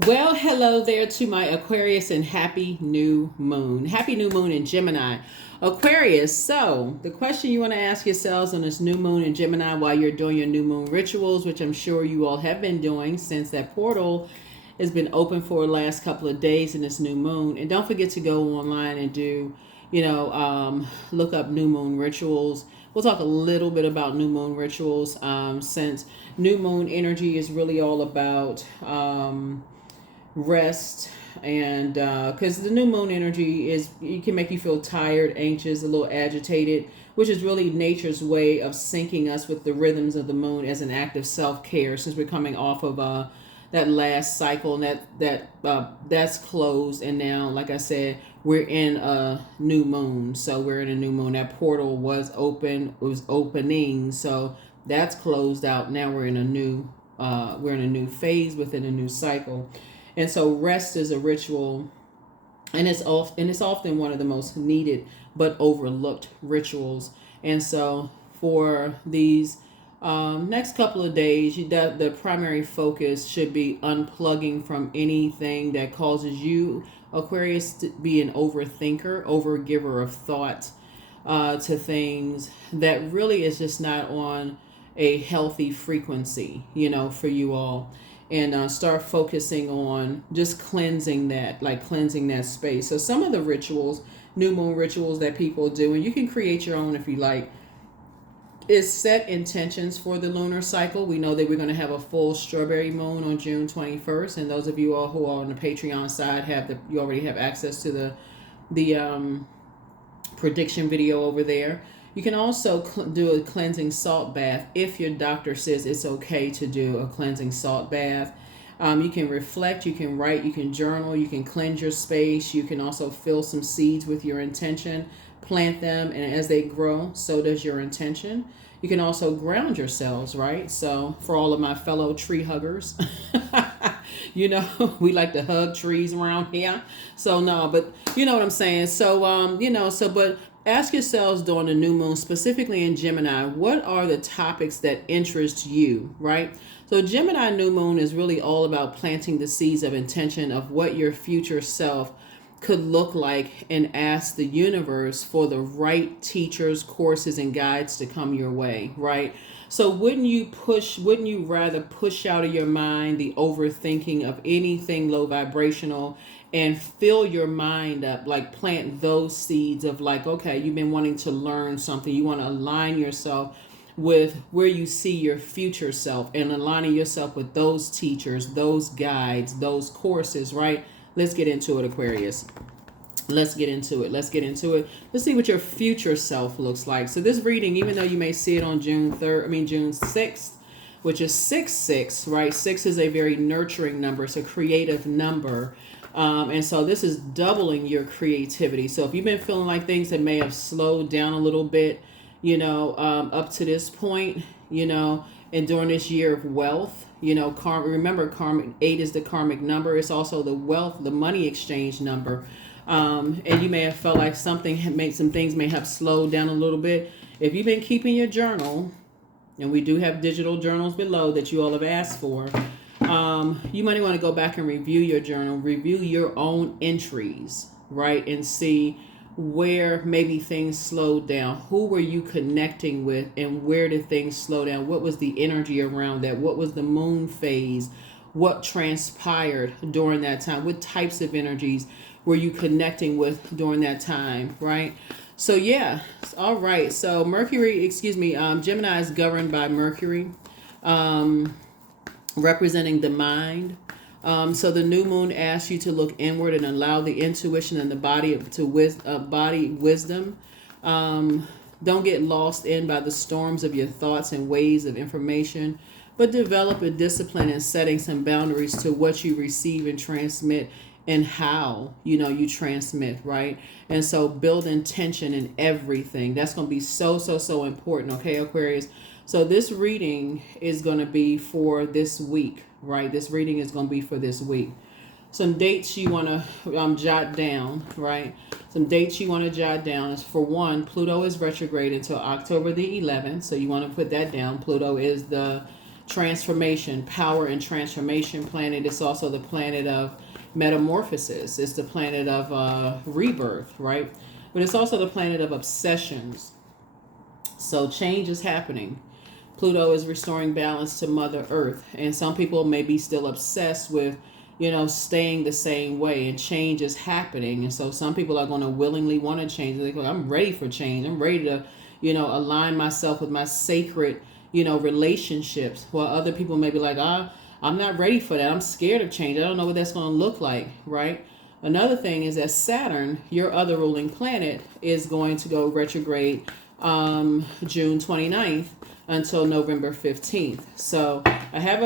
Well, hello there to my Aquarius and happy new moon. Happy new moon in Gemini. Aquarius, so the question you want to ask yourselves on this new moon in Gemini while you're doing your new moon rituals, which I'm sure you all have been doing since that portal has been open for the last couple of days in this new moon. And don't forget to go online and do, look up new moon rituals. We'll talk a little bit about new moon rituals since new moon energy is really all about rest and because the new moon energy is, it can make you feel tired, anxious, a little agitated, which is really nature's way of syncing us with the rhythms of the moon as an act of self-care, since we're coming off of that last cycle, and that's closed, and now, like I said, we're in a new moon. So we're in a new moon. That portal was open, it was opening, so that's closed out. Now we're in a new phase within a new cycle. And so rest is a ritual, and it's often one of the most needed but overlooked rituals. And so for these next couple of days, the primary focus should be unplugging from anything that causes you, Aquarius, to be an overthinker, overgiver of thought to things that really is just not on a healthy frequency, for you all. And start focusing on just cleansing that, like cleansing that space. So some of the rituals, new moon rituals that people do, and you can create your own if you like, is set intentions for the lunar cycle. We know that we're going to have a full strawberry moon on June 21st, and those of you all who are on the Patreon side you already have access to the prediction video over there. You can also do a cleansing salt bath if your doctor says it's okay to do a cleansing salt bath. You can reflect, you can write, you can journal, you can cleanse your space. You can also fill some seeds with your intention, plant them, and as they grow, so does your intention. You can also ground yourselves, right? So for all of my fellow tree huggers, we like to hug trees around here. So no, but you know what I'm saying. So but ask yourselves during the new moon, specifically in Gemini, what are the topics that interest you, right? So Gemini new moon is really all about planting the seeds of intention of what your future self could look like, and ask the universe for the right teachers, courses, and guides to come your way, right? So wouldn't you rather push out of your mind the overthinking of anything low vibrational and fill your mind up, like plant those seeds of, like, okay, you've been wanting to learn something, you want to align yourself with where you see your future self, and aligning yourself with those teachers, those guides, those courses, right? Let's get into it, Aquarius. Let's get into it. Let's see what your future self looks like. So this reading, even though you may see it on June 6th, which is 6-6, right? 6 is a very nurturing number. It's a creative number. And so this is doubling your creativity. So if you've been feeling like things that may have slowed down a little bit, up to this point, and during this year of wealth, remember, karmic 8 is the karmic number. It's also the wealth, the money exchange number. And you may have felt like some things may have slowed down a little bit. If you've been keeping your journal, and we do have digital journals below that you all have asked for, you might want to go back and review your journal, review your own entries, right? And see where maybe things slowed down. Who were you connecting with, and where did things slow down? What was the energy around that? What was the moon phase? What transpired during that time? What types of energies were you connecting with during that time, right? So yeah, all right. So Gemini is governed by Mercury, representing the mind. So the new moon asks you to look inward and allow the intuition and the body wisdom. Don't get lost in by the storms of your thoughts and waves of information, but develop a discipline in setting some boundaries to what you receive and transmit, and how you transmit, right? And so build intention in everything. That's going to be so important. Okay, Aquarius. So this reading is going to be for this week, right? This reading is going to be for this week. Some dates you want to jot down, right? Some dates you want to jot down is, for one, Pluto is retrograde until October the 11th. So you want to put that down. Pluto is the transformation, power and transformation planet. It's also the planet of metamorphosis. It's the planet of rebirth, right? But it's also the planet of obsessions. So change is happening. Pluto is restoring balance to Mother Earth. And some people may be still obsessed with, staying the same way, and change is happening. And so some people are going to willingly want to change. They go, I'm ready for change. I'm ready to, align myself with my sacred, relationships. While other people may be like, I'm not ready for that. I'm scared of change. I don't know what that's going to look like, right? Another thing is that Saturn, your other ruling planet, is going to go retrograde June 29th until November 15th. So I have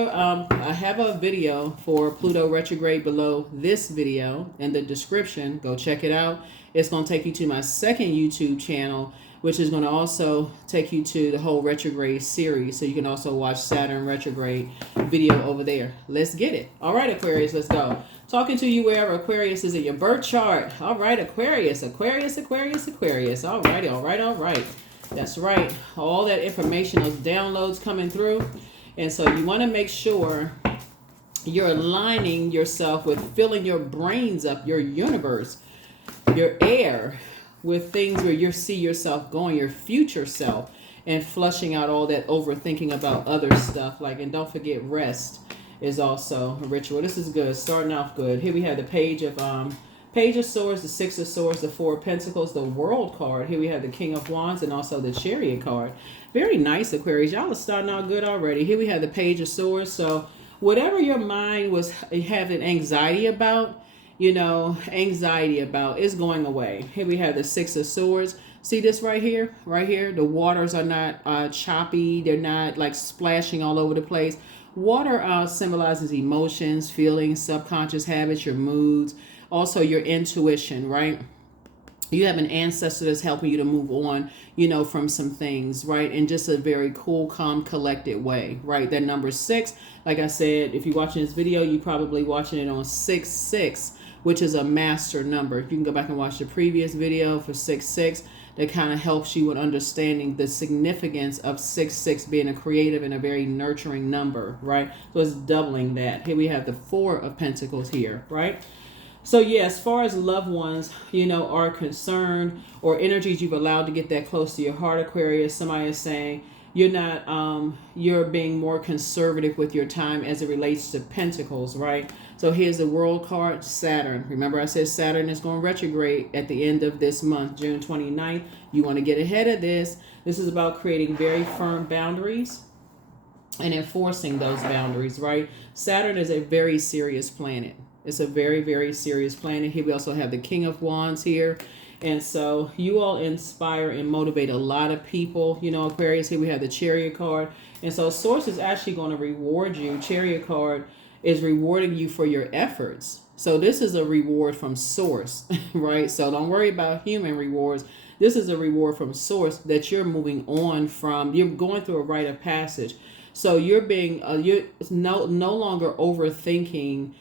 a video for Pluto retrograde below this video in the description. Go check it out. It's going to take you to my second YouTube channel, which is going to also take you to the whole retrograde series. So you can also watch Saturn retrograde video over there. Let's get it. All right, Aquarius, let's go. Talking to you wherever Aquarius is in your birth chart. All right, Aquarius. All righty, all right. That's right. All that information, those downloads coming through. And so you want to make sure you're aligning yourself with filling your brains up, your universe, your air, with things where you see yourself going, your future self, and flushing out all that overthinking about other stuff. And don't forget, rest is also a ritual. This is good. Starting off good. Here we have the Page of Swords, the Six of Swords, the Four of Pentacles, the World card. Here we have the King of Wands and also the Chariot card. Very nice, Aquarius. Y'all are starting out good already. Here we have the Page of Swords. So whatever your mind was having anxiety about, is going away. Here we have the Six of Swords. See this right here? Right here. The waters are not choppy. They're not splashing all over the place. Water symbolizes emotions, feelings, subconscious habits, your moods, also your intuition, right? You have an ancestor that's helping you to move on, from some things, right? In just a very cool, calm, collected way, right? That number 6, like I said, if you're watching this video, you're probably watching it on 6-6, which is a master number. You can go back and watch the previous video for 6-6. That kind of helps you with understanding the significance of 6-6 being a creative and a very nurturing number, right? So it's doubling that. Here we have the Four of Pentacles here, right? So yeah, as far as loved ones, are concerned, or energies you've allowed to get that close to your heart, Aquarius, somebody is saying you're being more conservative with your time as it relates to Pentacles, right? So here's the World card, Saturn. Remember I said Saturn is going retrograde at the end of this month, June 29th. You want to get ahead of this. This is about creating very firm boundaries and enforcing those boundaries, right? Saturn is a very serious planet. It's a very, very serious planet. Here we also have the King of Wands here. And so you all inspire and motivate a lot of people. Aquarius, here we have the Chariot card. And so Source is actually going to reward you. Chariot card is rewarding you for your efforts. So this is a reward from Source, right? So don't worry about human rewards. This is a reward from Source that you're moving on from. You're going through a rite of passage. So you're being, you're no longer overthinking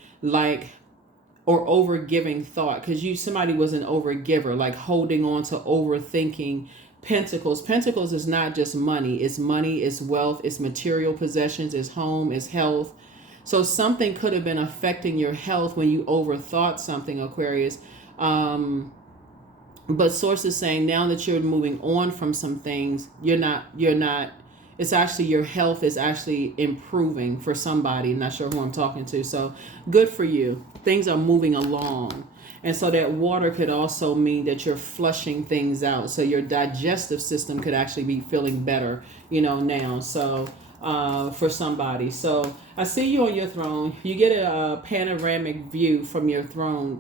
or over giving thought, because somebody was an over giver, holding on to overthinking. Pentacles is not just money. It's money, it's wealth, it's material possessions, it's home, it's health. So something could have been affecting your health when you overthought something, Aquarius. But Source is saying now that you're moving on from some things, you're not, it's actually, your health is actually improving for somebody. I'm not sure who I'm talking to. So good for you. Things are moving along. And so that water could also mean that you're flushing things out. So your digestive system could actually be feeling better, now. So for somebody. So I see you on your throne. You get a panoramic view from your throne.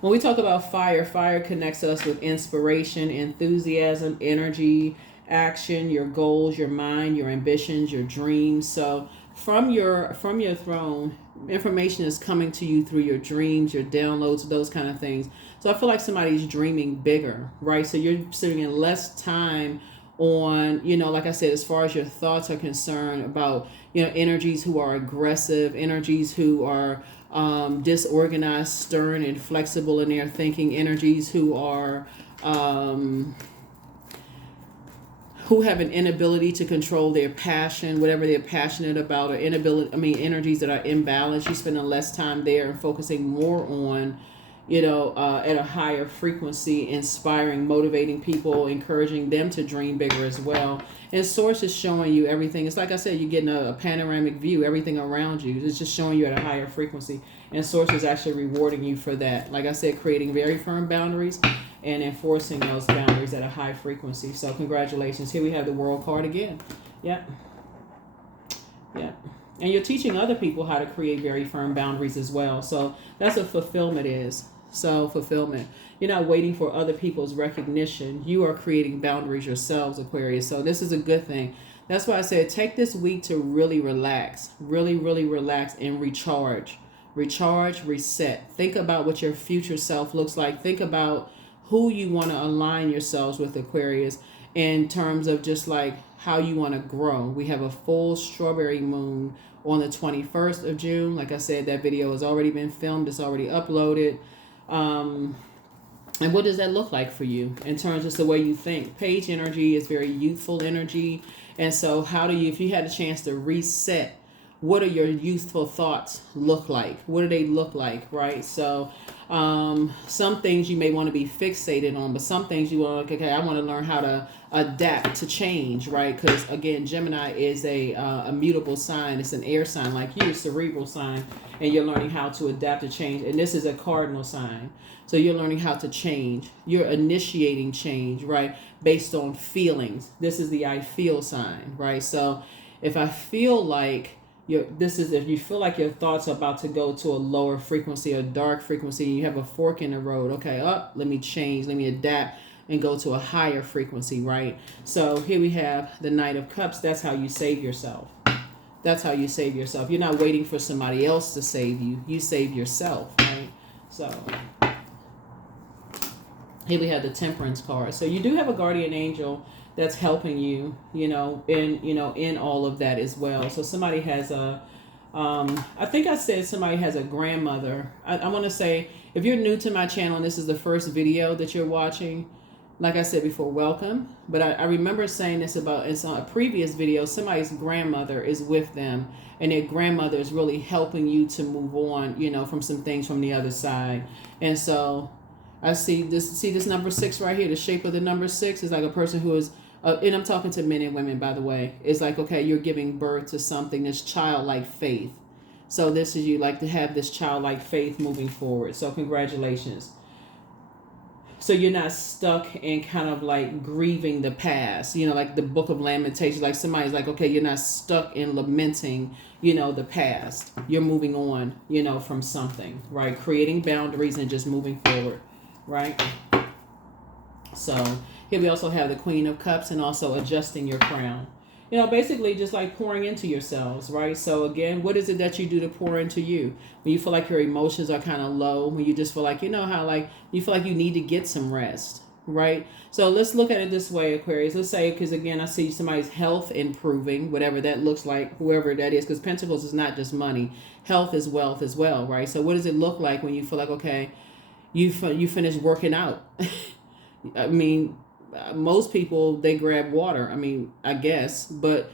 When we talk about fire connects us with inspiration, enthusiasm, energy, action, your goals, your mind, your ambitions, your dreams. So from your throne, information is coming to you through your dreams, your downloads, those kind of things. So I feel like somebody's dreaming bigger, right? So you're spending less time on, like I said, as far as your thoughts are concerned, about, energies who are aggressive, energies who are disorganized, stern, and flexible in their thinking, energies who are who have an inability to control their passion, whatever they're passionate about, or energies that are imbalanced. You're spending less time there and focusing more on, at a higher frequency, inspiring, motivating people, encouraging them to dream bigger as well. And Source is showing you everything. It's like I said, you're getting a panoramic view, everything around you. It's just showing you at a higher frequency. And Source is actually rewarding you for that. Like I said, creating very firm boundaries and enforcing those boundaries at a high frequency. So congratulations. Here we have the World card again. Yep. Yep. And you're teaching other people how to create very firm boundaries as well. So that's what fulfillment is. So fulfillment. You're not waiting for other people's recognition. You are creating boundaries yourselves, Aquarius. So this is a good thing. That's why I said take this week to really relax. Really, really relax and recharge. Recharge, reset. Think about what your future self looks like. Think about who you want to align yourselves with, Aquarius, in terms of just like how you want to grow. We have a full strawberry moon on the 21st of June. Like I said, that video has already been filmed. It's already uploaded. And what does that look like for you in terms of just the way you think? Page energy is very youthful energy. And so how do you, if you had a chance to reset, what do your youthful thoughts look like? What do they look like, right? So some things you may want to be fixated on, but some things you want to, okay, I want to learn how to adapt to change, right? Because again, Gemini is a mutable sign. It's an air sign like you, cerebral sign, and you're learning how to adapt to change. And this is a cardinal sign. So you're learning how to change. You're initiating change, right? Based on feelings. This is the I feel sign, right? So if I feel like if you feel like your thoughts are about to go to a lower frequency, a dark frequency, and you have a fork in the road, okay, let me change, let me adapt and go to a higher frequency, right? So here we have the Knight of Cups. That's how you save yourself. That's how you save yourself. You're not waiting for somebody else to save you. You save yourself, right? So here we have the Temperance card. So you do have a guardian angel that's helping you, in all of that as well. So somebody has I think I said somebody has a grandmother. I want to say, if you're new to my channel and this is the first video that you're watching, like I said before, welcome. But I remember saying this about, it's on a previous video, somebody's grandmother is with them and their grandmother is really helping you to move on, from some things from the other side. And so I see this number 6 right here. The shape of the number 6 is like a person who is, and I'm talking to men and women, by the way. It's like, okay, you're giving birth to something, this childlike faith. So this is, you like to have this childlike faith moving forward. So congratulations. So you're not stuck in kind of like grieving the past, like the Book of Lamentations. Like somebody's like, okay, you're not stuck in lamenting, the past. You're moving on, from something, right? Creating boundaries and just moving forward, right? So here we also have the Queen of Cups and also adjusting your crown. Basically just like pouring into yourselves, right? So again, what is it that you do to pour into you? When you feel like your emotions are kind of low, when you just feel like, how like you feel like you need to get some rest, right? So let's look at it this way, Aquarius. Let's say, because again, I see somebody's health improving, whatever that looks like, whoever that is, because Pentacles is not just money. Health is wealth as well, right? So what does it look like when you feel like, okay, you finish working out? I mean, most people, they grab water. I mean, I guess, but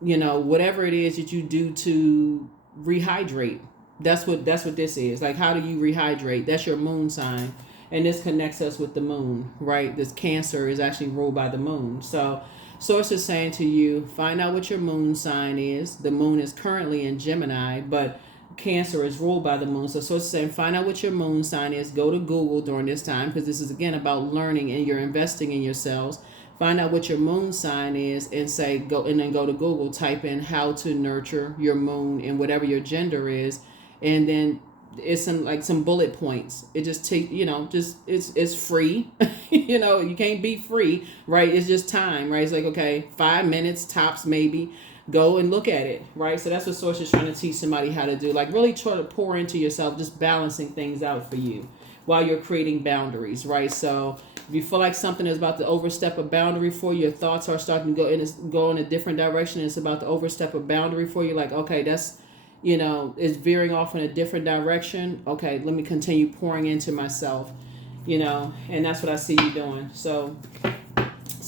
whatever it is that you do to rehydrate, that's what this is. Like, how do you rehydrate? That's your moon sign. And this connects us with the moon, right? This Cancer is actually ruled by the moon. So Source is saying to you, find out what your moon sign is. The moon is currently in Gemini, but Cancer is ruled by the moon. So Source is saying, find out what your moon sign is. Go to Google during this time, because this is again about learning and you're investing in yourselves. Find out what your moon sign is and then go to Google, type in how to nurture your moon and whatever your gender is. And then it's some bullet points. It just it's free. You can't be free, right? It's just time, right? It's like, okay, 5 minutes tops, maybe. Go and look at it, right? So that's what Source is trying to teach somebody how to do. Like, really try to pour into yourself, just balancing things out for you while you're creating boundaries, right? So if you feel like something is about to overstep a boundary for you, your thoughts are starting to go in a different direction, and it's about to overstep a boundary for you, like, okay, that's, it's veering off in a different direction. Okay, let me continue pouring into myself, and that's what I see you doing. So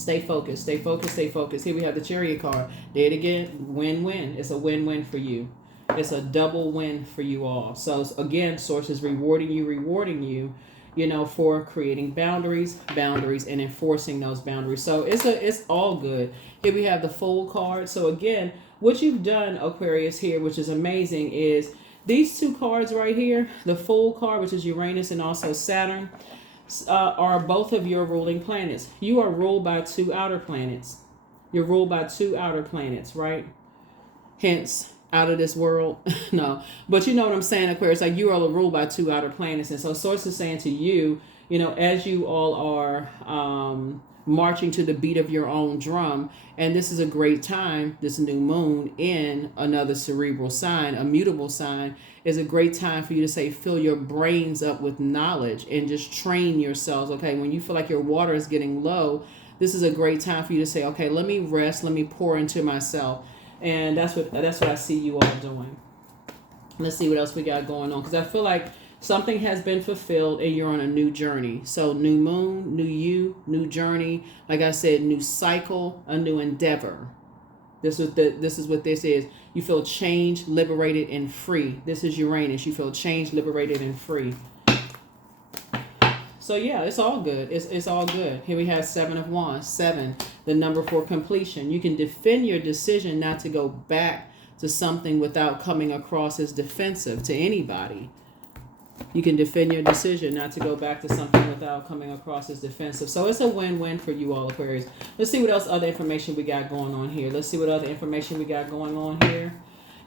Stay focused, stay focused, stay focused. Here we have the Chariot card. There it again, win-win. It's a win-win for you. It's a double win for you all. So again, Source is rewarding you, you know, for creating boundaries, and enforcing those boundaries. So it's all good. Here we have the Fool card. So again, what you've done, Aquarius, here, which is amazing, is these two cards right here, the Fool card, which is Uranus and also Saturn, are both of your ruling planets. You are ruled by two outer planets. You're ruled by two outer planets, right? Hence, out of this world. No, but you know what I'm saying, Aquarius, like you are ruled by two outer planets. And so Source is saying to you, you know, as you all are marching to the beat of your own drum, and this is a great time, this new moon in another cerebral sign, a mutable sign, is a great time for you to say, fill your brains up with knowledge and just train yourselves. Okay, when you feel like your water is getting low, this is a great time for you to say, okay, let me rest, let me pour into myself. And that's what I see you all doing. Let's see what else we got going on, because I feel like something has been fulfilled and you're on a new journey. So new moon, new you, new journey. Like I said, new cycle, a new endeavor. This is what this is. You feel changed, liberated, and free. This is Uranus. You feel changed, liberated, and free. So yeah, it's all good. It's all good. Here we have 7 of Wands. 7, the number for completion. You can defend your decision not to go back to something without coming across as defensive to anybody. You can defend your decision not to go back to something without coming across as defensive. So it's a win-win for you all, Aquarius. Let's see what else other information we got going on here.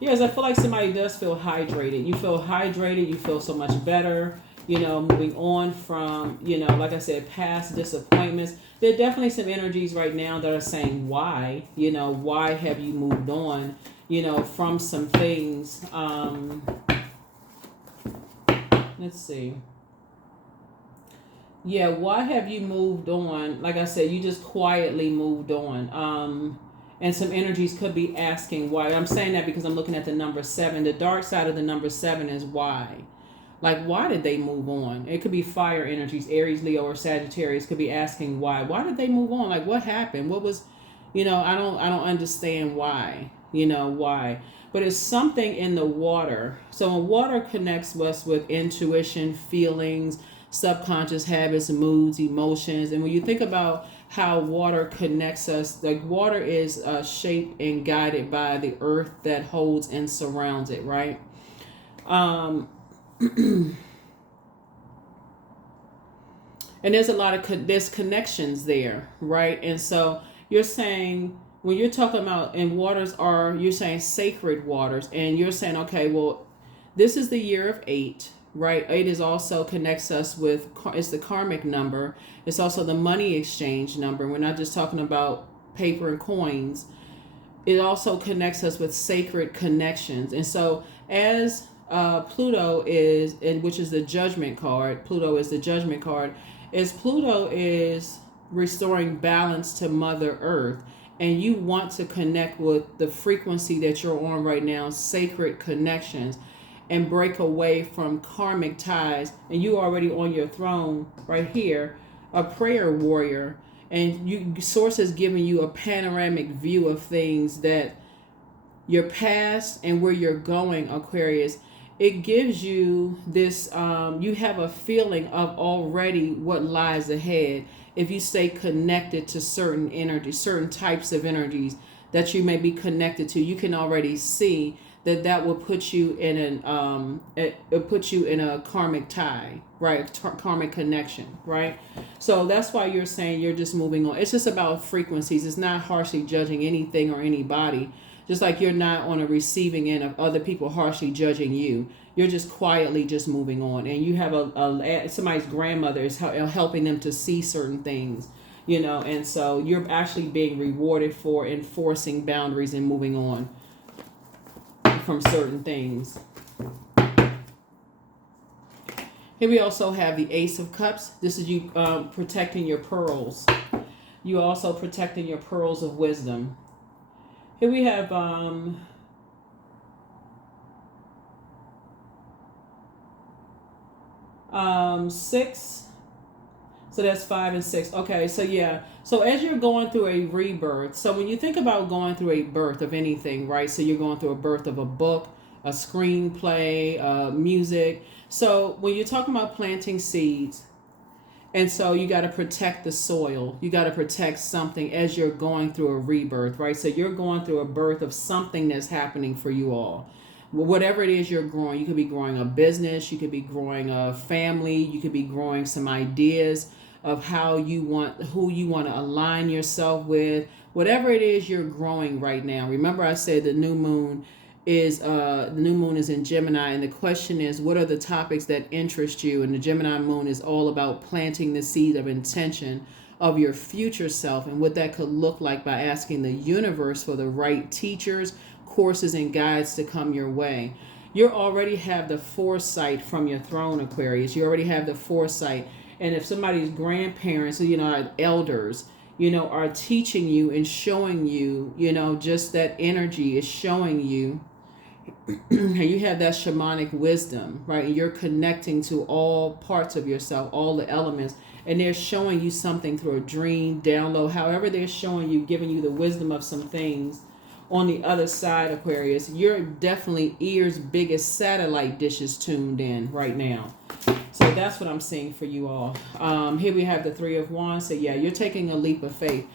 Yes, I feel like somebody does feel hydrated. You feel hydrated. You feel so much better. You know, moving on from, you know, like I said, past disappointments. There are definitely some energies right now that are saying, why? You know, why have you moved on, you know, from some things? Let's see. Yeah, why have you moved on? Like I said, you just quietly moved on. And some energies could be asking why. I'm saying that because I'm looking at the number 7. The dark side of the number 7 is why. Like, why did they move on? It could be fire energies, Aries, Leo, or Sagittarius could be asking why. Why did they move on? Like, what happened? What was, you know, I don't understand why, you know, why. But it's something in the water. So when water connects us with intuition, feelings, subconscious habits, moods, emotions. And when you think about how water connects us, like water is shaped and guided by the earth that holds and surrounds it, right? And there's a lot of there's connections there, right? And so you're saying, when you're talking about, and waters are, you're saying sacred waters, and you're saying, okay, well, this is the year of 8, right? 8 is also connects us with, it's the karmic number. It's also the money exchange number. We're not just talking about paper and coins. It also connects us with sacred connections. And so as Pluto is, and which is the judgment card, Pluto is the judgment card, as Pluto is restoring balance to Mother Earth, and you want to connect with the frequency that you're on right now, sacred connections, and break away from karmic ties, and you already on your throne right here, a prayer warrior, and Source is giving you a panoramic view of things, that your past and where you're going, Aquarius. It gives you this, you have a feeling of already what lies ahead if you stay connected to certain energies, certain types of energies that you may be connected to. You can already see that will put you in it puts you in a karmic tie, right? Karmic connection, right? So that's why you're saying you're just moving on. It's just about frequencies. It's not harshly judging anything or anybody. Just like you're not on a receiving end of other people harshly judging you. You're just quietly just moving on. And you have somebody's grandmother is helping them to see certain things, you know. And so you're actually being rewarded for enforcing boundaries and moving on from certain things. Here we also have the Ace of Cups. This is you protecting your pearls. You also protecting your pearls of wisdom. Here we have 6. So that's 5 and 6. Okay, so yeah. So as you're going through a rebirth, so when you think about going through a birth of anything, right? So you're going through a birth of a book, a screenplay, music. So when you're talking about planting seeds, and so you got to protect the soil. You got to protect something as you're going through a rebirth, right? So you're going through a birth of something that's happening for you all. Whatever it is you're growing, you could be growing a business, you could be growing a family, you could be growing some ideas of how you want, who you want to align yourself with. Whatever it is you're growing right now. Remember I said the new moon is in Gemini, and the question is, what are the topics that interest you? And the Gemini moon is all about planting the seed of intention of your future self and what that could look like by asking the universe for the right teachers, courses, and guides to come your way. You already have the foresight from your throne, Aquarius. You already have the foresight. And if somebody's grandparents, elders, are teaching you and showing you, just that energy is showing you, and you have that shamanic wisdom, right? And you're connecting to all parts of yourself, all the elements, and they're showing you something through a dream, download, however they're showing you, giving you the wisdom of some things. On the other side, Aquarius, you're definitely ears big as satellite dishes tuned in right now. So that's what I'm seeing for you all. Here we have the 3 of Wands. So yeah, you're taking a leap of faith.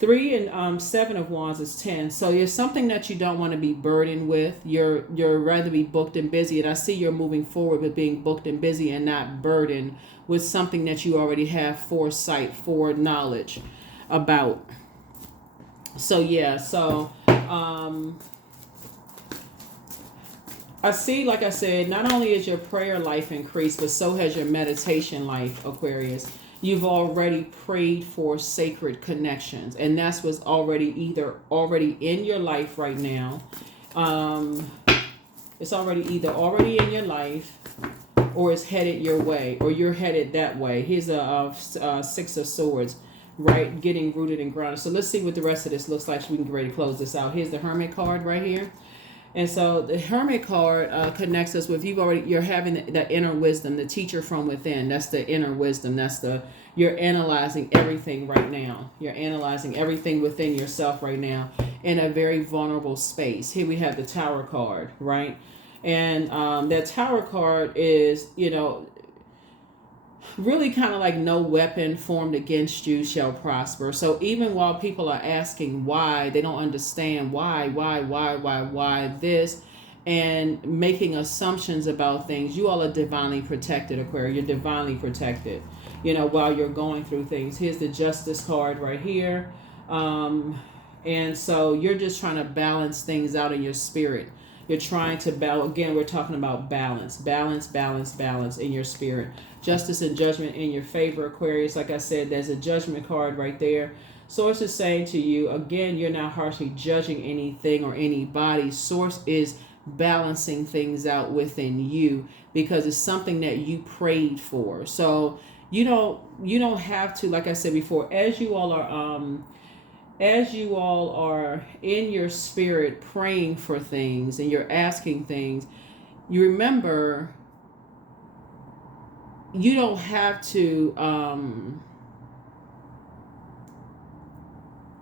3 and 7 of Wands is 10. So there's something that you don't want to be burdened with. You're rather be booked and busy. And I see you're moving forward with being booked and busy and not burdened with something that you already have foresight, foreknowledge about. So yeah, so I see, like I said, not only is your prayer life increased, but so has your meditation life, Aquarius. You've already prayed for sacred connections, and that's what's already in your life right now. It's already in your life, or it's headed your way, or you're headed that way. Here's a 6 of Swords, right? Getting rooted and grounded. So let's see what the rest of this looks like so we can get ready to close this out. Here's the Hermit card right here. And so the Hermit card connects us with you're having that inner wisdom, the teacher from within. That's the inner wisdom. You're analyzing everything right now. You're analyzing everything within yourself right now in a very vulnerable space. Here we have the Tower card, right? And that Tower card is, really kind of like no weapon formed against you shall prosper. So even while people are asking why, they don't understand why this, and making assumptions about things, you all are divinely protected, Aquarius. You're divinely protected, while you're going through things. Here's the Justice card right here. And so you're just trying to balance things out in your spirit. You're trying to balance. Again, we're talking about balance in your spirit. Justice and judgment in your favor, Aquarius. Like I said, there's a Judgment card right there. Source is saying to you, again, you're not harshly judging anything or anybody. Source is balancing things out within you because it's something that you prayed for. So you don't have to, like I said before, as you all are in your spirit praying for things and you're asking things, you remember you don't have to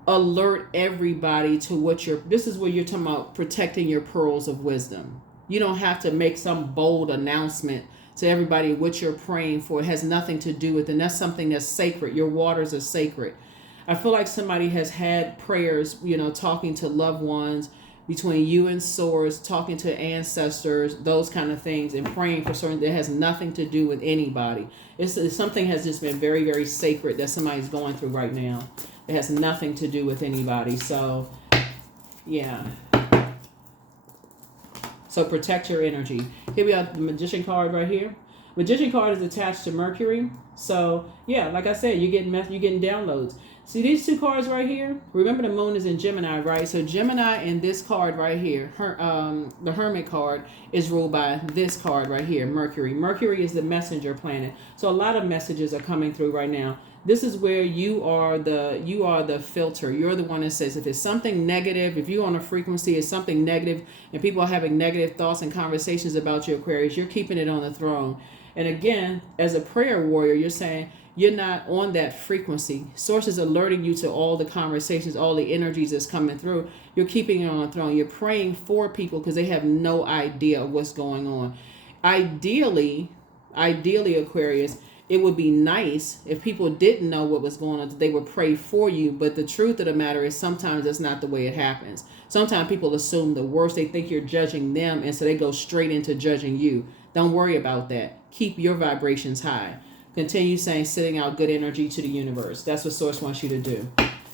alert everybody to this is where you're talking about protecting your pearls of wisdom. You don't have to make some bold announcement to everybody what you're praying for. It has nothing to do with it. And that's something that's sacred. Your waters are sacred. I feel like somebody has had prayers, talking to loved ones, between you and Source, talking to ancestors, those kind of things, and praying for certain that has nothing to do with anybody. It's something has just been very, very sacred that somebody's going through right now. It has nothing to do with anybody. So, yeah. So protect your energy. Here we have the Magician card right here. Magician card is attached to Mercury. So, yeah, like I said, you're getting downloads. See these two cards right here? Remember the moon is in Gemini, right? So Gemini and this card right here, the Hermit card, is ruled by this card right here, Mercury. Mercury is the messenger planet. So a lot of messages are coming through right now. This is where you are the filter. You're the one that says if it's something negative, if you're on a frequency, it's something negative, and people are having negative thoughts and conversations about you, Aquarius, you're keeping it on the throne. And again, as a prayer warrior, you're saying, you're not on that frequency. Source is alerting you to all the conversations, all the energies that's coming through. You're keeping it on the throne. You're praying for people because they have no idea what's going on. Ideally, Aquarius, it would be nice if people didn't know what was going on, that they would pray for you. But the truth of the matter is sometimes that's not the way it happens. Sometimes people assume the worst. They think you're judging them, and so they go straight into judging you. Don't worry about that. Keep your vibrations high. Continue saying, sending out good energy to the universe. That's what Source wants you to do.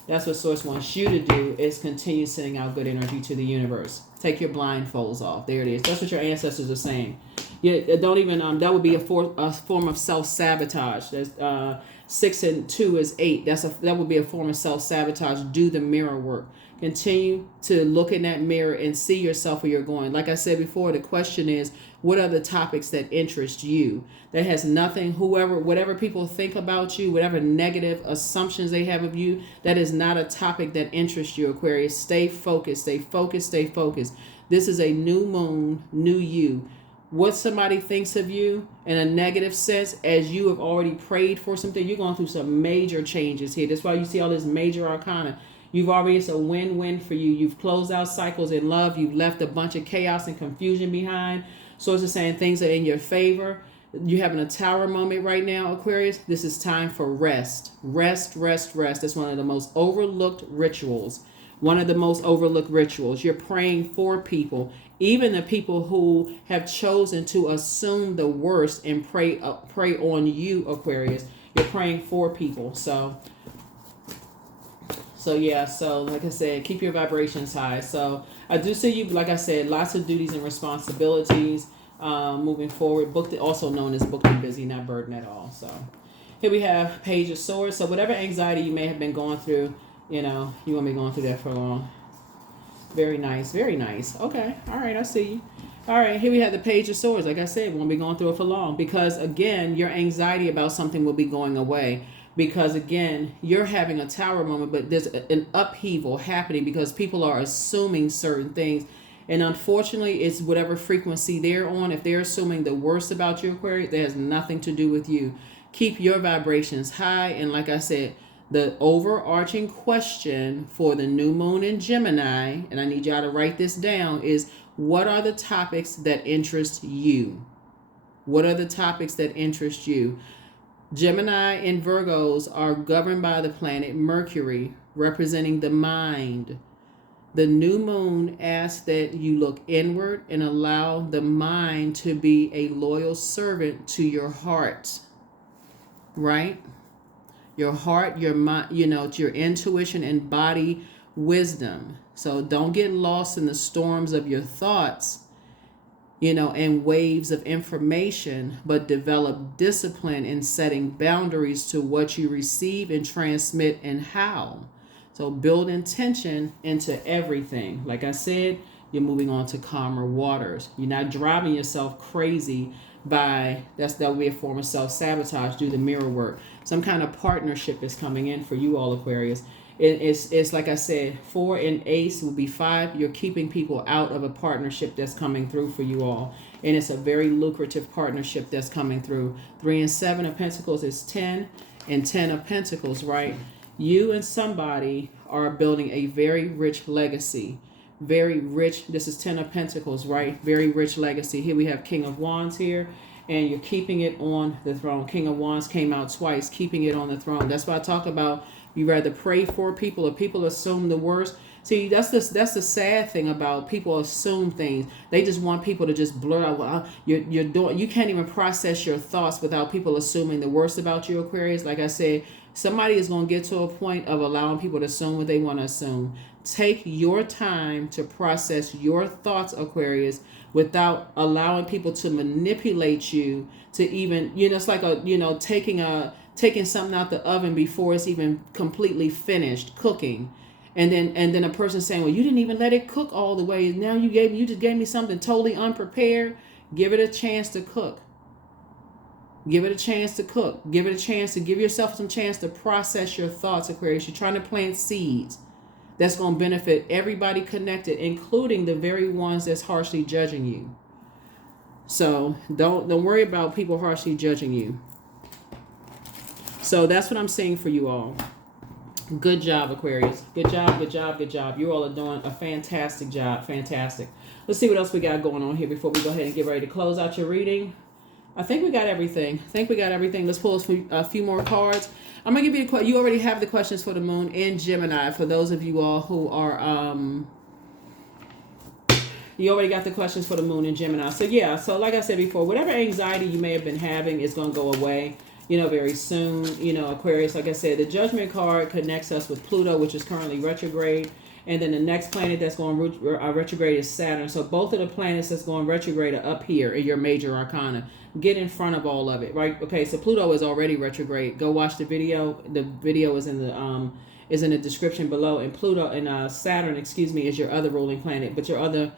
That's what Source wants you to do, is continue sending out good energy to the universe. Take your blindfolds off. There it is. That's what your ancestors are saying. Yeah, don't even, that would be a form of self-sabotage. That's 6 and 2 is 8. That would be a form of self-sabotage. Do the mirror work. Continue to look in that mirror and see yourself where you're going. Like I said before, the question is, what are the topics that interest you? That has nothing, whatever people think about you, whatever negative assumptions they have of you, that is not a topic that interests you, Aquarius. Stay focused, stay focused, stay focused. This is a new moon, new you. What somebody thinks of you in a negative sense, as you have already prayed for something, you're going through some major changes here. That's why you see all this major arcana. It's a win-win for you. You've closed out cycles in love. You've left a bunch of chaos and confusion behind. So it's just saying things are in your favor. You're having a tower moment right now, Aquarius. This is time for rest. Rest, rest, rest. That's one of the most overlooked rituals. One of the most overlooked rituals. You're praying for people, even the people who have chosen to assume the worst and prey on you, Aquarius. You're praying for people. So like I said, keep your vibrations high. So I do see you, like I said, lots of duties and responsibilities moving forward. Also known as booked and busy, not burden at all. So here we have Page of Swords. So whatever anxiety you may have been going through, you won't be going through that for long. Very nice, very nice. Okay, all right, I see you. All right, here we have the Page of Swords. Like I said, we won't be going through it for long because, again, your anxiety about something will be going away. Because, again, you're having a tower moment, but there's an upheaval happening because people are assuming certain things. And unfortunately, it's whatever frequency they're on. If they're assuming the worst about you, Aquarius, that has nothing to do with you. Keep your vibrations high. And like I said, the overarching question for the new moon in Gemini, and I need y'all to write this down, is what are the topics that interest you? What are the topics that interest you? Gemini and Virgos are governed by the planet Mercury, representing the mind. The new moon asks that you look inward and allow the mind to be a loyal servant to your heart. Right? Your heart, your mind, your intuition and body wisdom. So don't get lost in the storms of your thoughts, and waves of information, but develop discipline in setting boundaries to what you receive and transmit and how. So build intention into everything. Like I said, you're moving on to calmer waters. You're not driving yourself crazy that would be a form of self-sabotage. Do the mirror work. Some kind of partnership is coming in for you all, Aquarius. It's like I said, 4 and Ace will be 5. You're keeping people out of a partnership that's coming through for you all. And it's a very lucrative partnership that's coming through. 3 and 7 of Pentacles is 10. And 10 of Pentacles, right? You and somebody are building a very rich legacy. Very rich. This is 10 of Pentacles, right? Very rich legacy. Here we have King of Wands here. And you're keeping it on the throne. King of Wands came out twice, keeping it on the throne. That's why I talk about you rather pray for people, or people assume the worst. See, that's the sad thing about people assume things. They just want people to just blur out. Well, you can't even process your thoughts without people assuming the worst about you, Aquarius. Like I said, somebody is going to get to a point of allowing people to assume what they want to assume. Take your time to process your thoughts, Aquarius, without allowing people to manipulate you to even, it's like taking something out the oven before it's even completely finished cooking. And then a person saying, well, you didn't even let it cook all the way. Now you just gave me something totally unprepared. Give it a chance to cook. Give it a chance to cook. Give it a chance to give yourself some chance to process your thoughts, Aquarius. You're trying to plant seeds that's going to benefit everybody connected, including the very ones that's harshly judging you. So don't worry about people harshly judging you. So that's what I'm saying for you all. Good job, Aquarius. Good job, good job, good job. You all are doing a fantastic job. Fantastic. Let's see what else we got going on here before we go ahead and get ready to close out your reading. I think we got everything. Let's pull a few more cards. I'm going to give you you already have the questions for the moon in Gemini. For those of you all who are, you already got the questions for the moon in Gemini. So yeah, so like I said before, whatever anxiety you may have been having is going to go away, very soon. Aquarius, like I said, the Judgment card connects us with Pluto, which is currently retrograde. And then the next planet that's going retrograde is Saturn. So both of the planets that's going retrograde are up here in your major arcana. Get in front of all of it, right? Okay, so Pluto is already retrograde. Go watch the video. The video is in the description below. And Pluto and Saturn, is your other ruling planet. But your other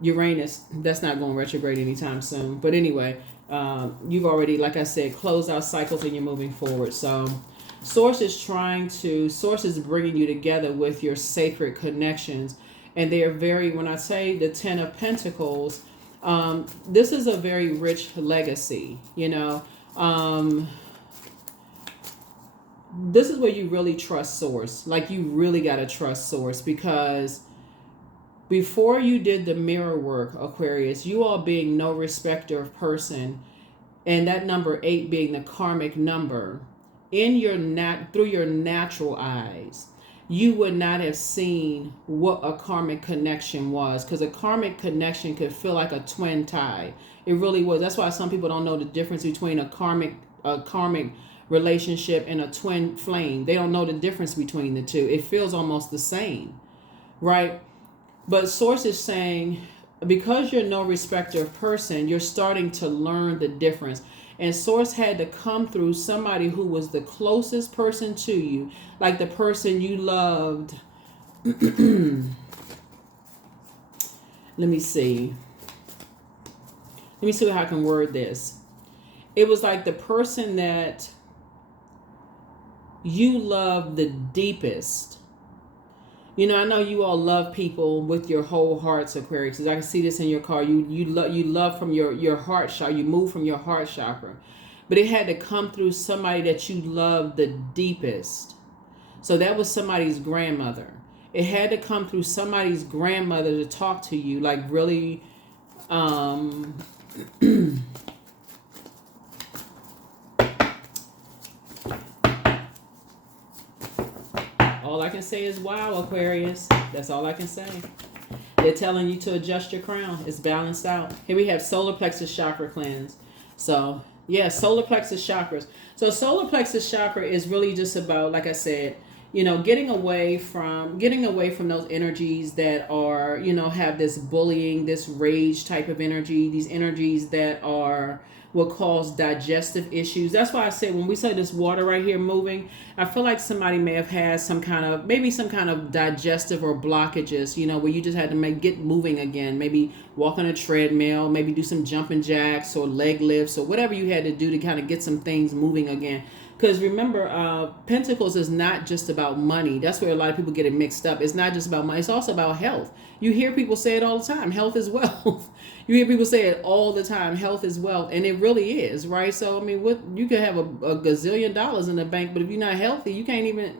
Uranus, that's not going retrograde anytime soon. But anyway, you've already, like I said, closed out cycles and you're moving forward. So Source is bringing you together with your sacred connections. And they are when I say the 10 of Pentacles, this is a very rich legacy, This is where you really trust Source. Like, you really got to trust Source, because before you did the mirror work, Aquarius, you all being no respecter of person, and that number 8 being the karmic number, through your natural eyes, you would not have seen what a karmic connection was, because a karmic connection could feel like a twin tie. It really was. That's why some people don't know the difference between a karmic relationship and a twin flame. They don't know the difference between the two. It feels almost the same, right? But Source is saying, because you're no respecter of person, you're starting to learn the difference. And Source had to come through somebody who was the closest person to you, like the person you loved. Let me see how I can word this. It was like the person that you loved the deepest. I know you all love people with your whole hearts, Aquarius. I can see this in your card. You love from your heart chakra. You move from your heart chakra. But it had to come through somebody that you loved the deepest. So that was somebody's grandmother. It had to come through somebody's grandmother to talk to you, like really all I can say is wow, Aquarius. That's all I can say. They're telling you to adjust your crown. It's balanced out. Here we have solar plexus chakra cleanse. So, yeah, solar plexus chakras. So solar plexus chakra is really just about, like I said, getting away from those energies that are, have this bullying, this rage type of energy, these energies that will cause digestive issues. That's why I said, when we say this water right here moving, I feel like somebody may have had some kind of digestive or blockages, where you just had to get moving again, maybe walk on a treadmill, maybe do some jumping jacks or leg lifts or whatever you had to do to kind of get some things moving again. Because remember, Pentacles is not just about money. That's where a lot of people get it mixed up. It's not just about money. It's also about health. You hear people say it all the time. Health is wealth. You hear people say it all the time. Health is wealth. And it really is, right? So, I mean, you could have a gazillion dollars in the bank, but if you're not healthy, you can't even,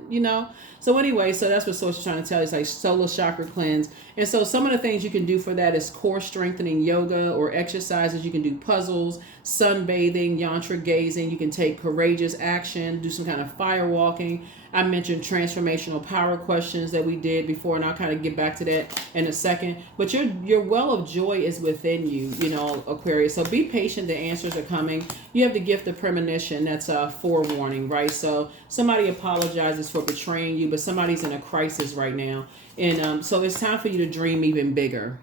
So anyway, so that's what Source is trying to tell you. It's like solar chakra cleanse. And so some of the things you can do for that is core strengthening yoga or exercises. You can do puzzles, sunbathing, yantra gazing. You can take courageous action, do some kind of fire walking. I mentioned transformational power questions that we did before, and I'll kind of get back to that in a second. But your well of joy is within you, Aquarius. So be patient. The answers are coming. You have the gift of premonition. That's a forewarning, right? So somebody apologizes for betraying you, but somebody's in a crisis right now. And so it's time for you to dream even bigger.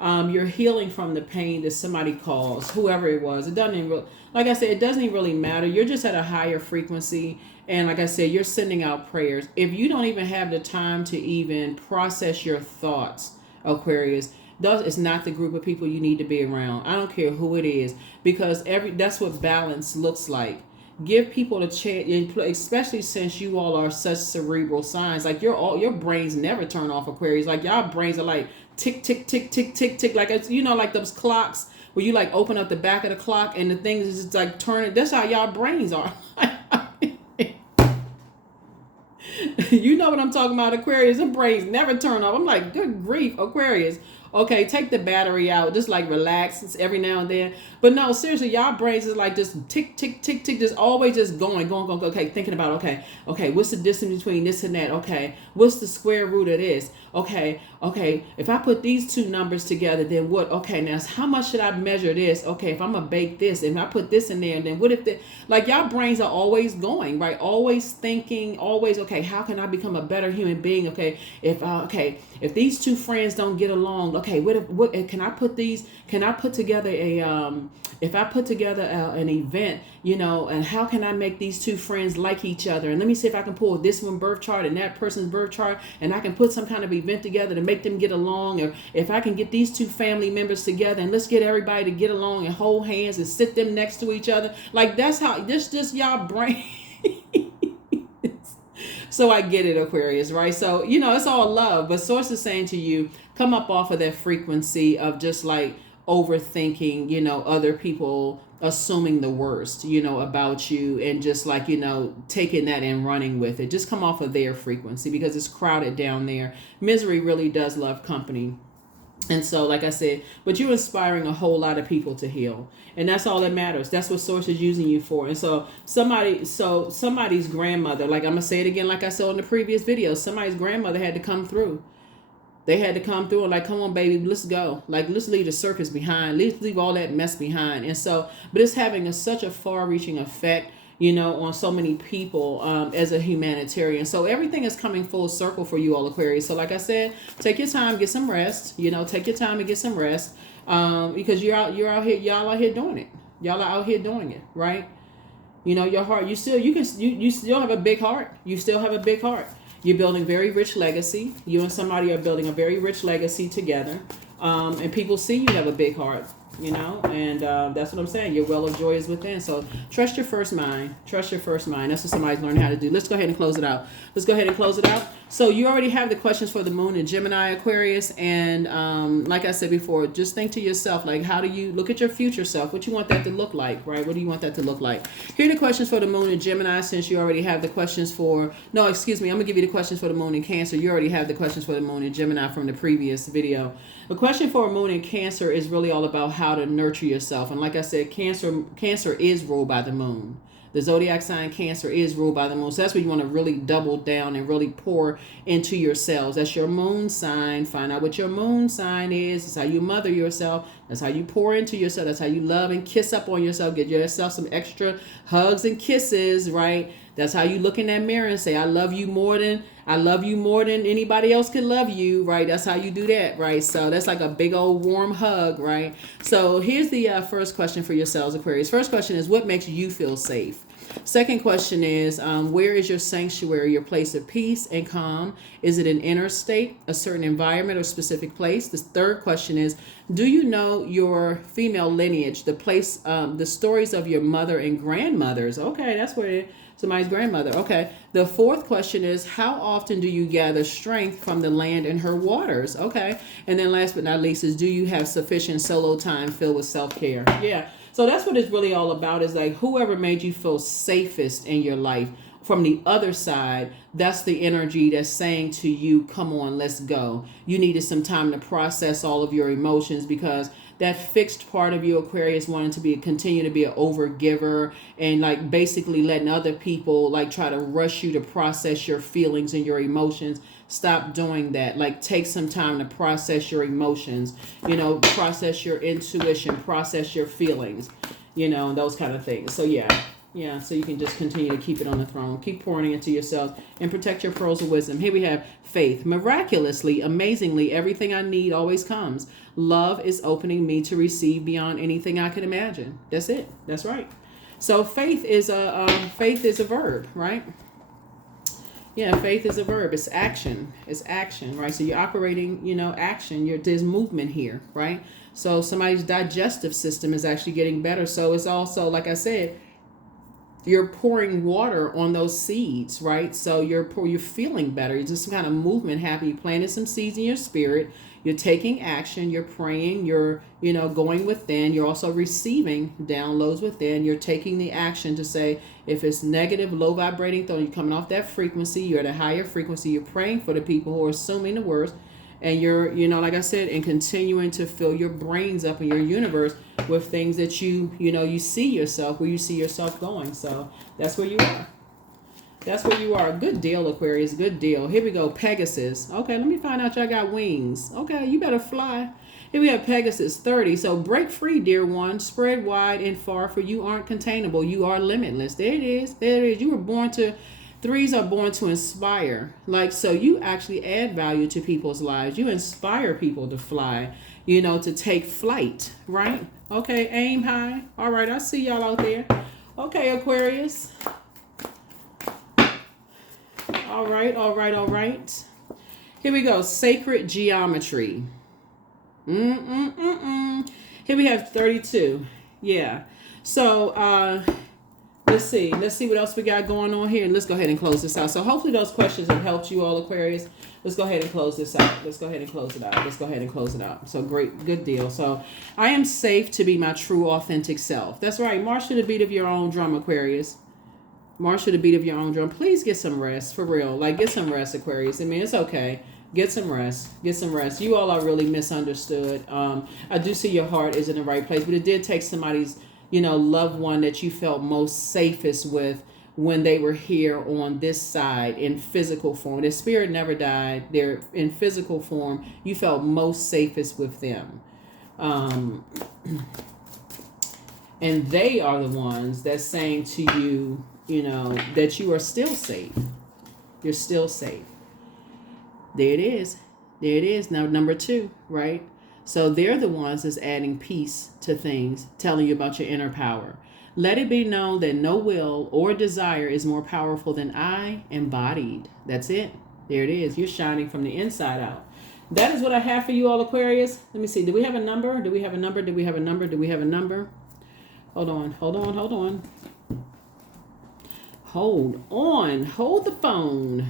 You're healing from the pain that somebody caused, whoever it was. It doesn't even, like I said, it doesn't even really matter. You're just at a higher frequency. And like I said, you're sending out prayers. If you don't even have the time to even process your thoughts, Aquarius, it's not the group of people you need to be around. I don't care who it is, because that's what balance looks like. Give people a chance, especially since you all are such cerebral signs. Like your brains never turn off, Aquarius. Like y'all brains are like tick, tick, tick, tick, tick, tick. Like it's, like those clocks where you like open up the back of the clock and the things is just like turning. That's how y'all brains are. You know what I'm talking about, Aquarius. Them brains never turn off. I'm like, good grief, Aquarius. Okay, take the battery out. Just like relax every now and then. But no, seriously, y'all brains is like just tick, tick, tick, tick, just always just going. Okay, thinking about, okay, what's the distance between this and that? Okay, what's the square root of this? Okay, if I put these two numbers together, then what? Okay, now how much should I measure this? Okay, if I'm gonna bake this, and I put this in there, and then what if like y'all brains are always going, right? Always thinking, always, okay, how can I become a better human being? Okay, if these two friends don't get along, okay, what can I put these? Can I put together if I put together an event, and how can I make these two friends like each other? And let me see if I can pull this one birth chart and that person's birth chart, and I can put some kind of event together to make them get along. Or if I can get these two family members together and let's get everybody to get along and hold hands and sit them next to each other. Like that's how this y'all brain. So I get it, Aquarius, right? So, it's all love, but Source is saying to you, come up off of that frequency of just like overthinking, other people assuming the worst, about you, and just like, taking that and running with it. Just come off of their frequency because it's crowded down there. Misery really does love company. And so, like I said, but you're inspiring a whole lot of people to heal. And that's all that matters. That's what Source is using you for. And so somebody's grandmother, like I'm going to say it again, like I said in the previous video, somebody's grandmother had to come through. They had to come through and like, come on, baby, let's go. Like, let's leave the circus behind. Let's leave all that mess behind. And so, but it's having such a far-reaching effect, on so many people as a humanitarian. So everything is coming full circle for you all, Aquarius. So like I said, take your time, get some rest. Take your time and get some rest because y'all out here doing it. Y'all are out here doing it, right? Your heart. You still have a big heart. You still have a big heart. You're building very rich legacy. You and somebody are building a very rich legacy together, and people see you have a big heart. And that's what I'm saying. Your well of joy is within. So trust your first mind. Trust your first mind. That's what somebody's learning how to do. Let's go ahead and close it out. So you already have the questions for the moon in Gemini, Aquarius. And like I said before, just think to yourself, like, how do you look at your future self? What you want that to look like, right? What do you want that to look like? Here are the questions for the moon in Gemini, since you already have the questions for, no, excuse me. I'm going to give you the questions for the moon in Cancer. You already have the questions for the moon in Gemini from the previous video. The question for a moon in Cancer is really all about how to nurture yourself. And like I said, Cancer is ruled by the moon. The Zodiac sign Cancer is ruled by the moon. So that's where you want to really double down and really pour into yourselves. That's your moon sign. Find out what your moon sign is. That's how you mother yourself. That's how you pour into yourself. That's how you love and kiss up on yourself. Get yourself some extra hugs and kisses, right? That's how you look in that mirror and say, I love you more than anybody else could love you, right? That's how you do that, right? So that's like a big old warm hug, right? So here's the first question for yourselves, Aquarius. First question is, what makes you feel safe? Second question is, where is your sanctuary, your place of peace and calm? Is it an inner state, a certain environment, or specific place? The third question is, do you know your female lineage, the place, the stories of your mother and grandmothers? Okay, that's where it is. Somebody's grandmother. Okay. The fourth question is, how often do you gather strength from the land and her waters? Okay. And then last but not least is, do you have sufficient solo time filled with self-care? Yeah. So that's what it's really all about, is like whoever made you feel safest in your life. From the other side, that's the energy that's saying to you, come on, let's go. You needed some time to process all of your emotions, because that fixed part of you, Aquarius, wanting to continue to be an overgiver and like basically letting other people like try to rush you to process your feelings and your emotions. Stop doing that. Like, take some time to process your emotions, process your intuition, process your feelings, those kind of things. So yeah, so you can just continue to keep it on the throne. Keep pouring into yourself and protect your pearls of wisdom. Here we have faith. Miraculously, amazingly, everything I need always comes. Love is opening me to receive beyond anything I can imagine. That's it. That's right. So faith is a verb, right? Yeah, faith is a verb. It's action. It's action, right? So you're operating, action. There's movement here, right? So somebody's digestive system is actually getting better. So it's also, like I said, you're pouring water on those seeds, right? So you're feeling better. You're just kind of movement happy. You planted some seeds in your spirit. You're taking action. You're praying. You're going within. You're also receiving downloads within. You're taking the action to say if it's negative, low vibrating thought, you're coming off that frequency. You're at a higher frequency. You're praying for the people who are assuming the worst, and you're like I said, and continuing to fill your brains up in your universe with things that you see yourself, where you see yourself going. So that's where you are. That's where you are. Good deal, Aquarius. Good deal. Here we go. Pegasus. Okay, let me find out y'all got wings. Okay, you better fly. Here we have Pegasus 30. So break free, dear one. Spread wide and far, for you aren't containable. You are limitless. There it is. There it is. You were born to... Threes are born to inspire. Like, so you actually add value to people's lives. You inspire people to fly, to take flight, right? Okay, aim high. All right, I see y'all out there. Okay, Aquarius. All right, all right, all right. Here we go. Sacred geometry. Here we have 32. Yeah. So, let's see what else we got going on here, and let's go ahead and close this out. So hopefully those questions have helped you all, Aquarius. Let's go ahead and close this out. Let's go ahead and close it out. So great, good deal. So I am safe to be my true, authentic self. That's right. March to the beat of your own drum, Aquarius. March to the beat of your own drum. Please get some rest, for real. Like, get some rest, Aquarius. I mean, it's okay. Get some rest. Get some rest. You all are really misunderstood. I do see your heart is in the right place, but it did take somebody's loved one that you felt most safest with when they were here on this side in physical form. Their spirit never died. They're in physical form. You felt most safest with them. And they are the ones that's saying to you, that you are still safe. You're still safe. There it is. There it is. Now, number 2, right? So they're the ones that's adding peace to things, telling you about your inner power. Let it be known that no will or desire is more powerful than I embodied. That's it. There it is. You're shining from the inside out. That is what I have for you all, Aquarius. Let me see. Do we have a number? Do we have a number? Do we have a number? Do we have a number? Hold on. Hold on. Hold on. Hold on. Hold the phone.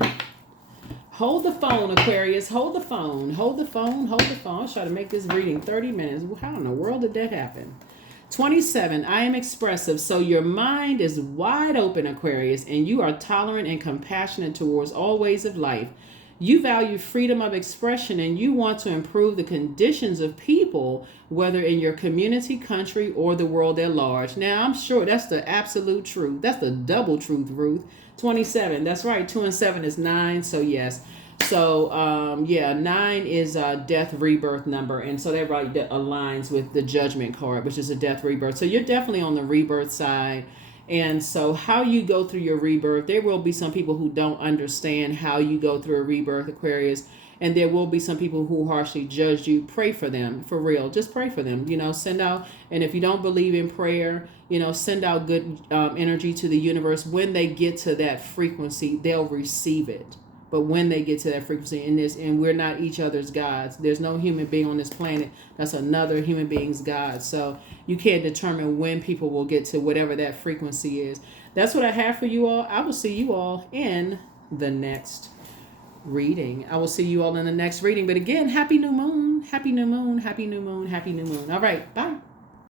Hold the phone, Aquarius. Hold the phone. Hold the phone. Hold the phone. I'll try to make this reading 30 minutes. How in the world did that happen? 27. I am expressive. So your mind is wide open, Aquarius, and you are tolerant and compassionate towards all ways of life. You value freedom of expression, and you want to improve the conditions of people, whether in your community, country, or the world at large. Now, I'm sure that's the absolute truth. That's the double truth, Ruth. 27. That's right. 2 and 7 is 9. So yes. So 9 is a death rebirth number, and so that right that aligns with the Judgment card, which is a death rebirth. So you're definitely on the rebirth side. And so how you go through your rebirth, there will be some people who don't understand how you go through a rebirth, Aquarius. And there will be some people who harshly judge you. Pray for them, for real. Just pray for them. Send out, and if you don't believe in prayer, send out good energy to the universe. When they get to that frequency, they'll receive it. But when they get to that frequency, and we're not each other's gods. There's no human being on this planet that's another human being's God. So you can't determine when people will get to whatever that frequency is. That's what I have for you all. I will see you all in the next reading. I will see you all in the next reading. But again, happy new moon, happy new moon, happy new moon, happy new moon. All right, bye.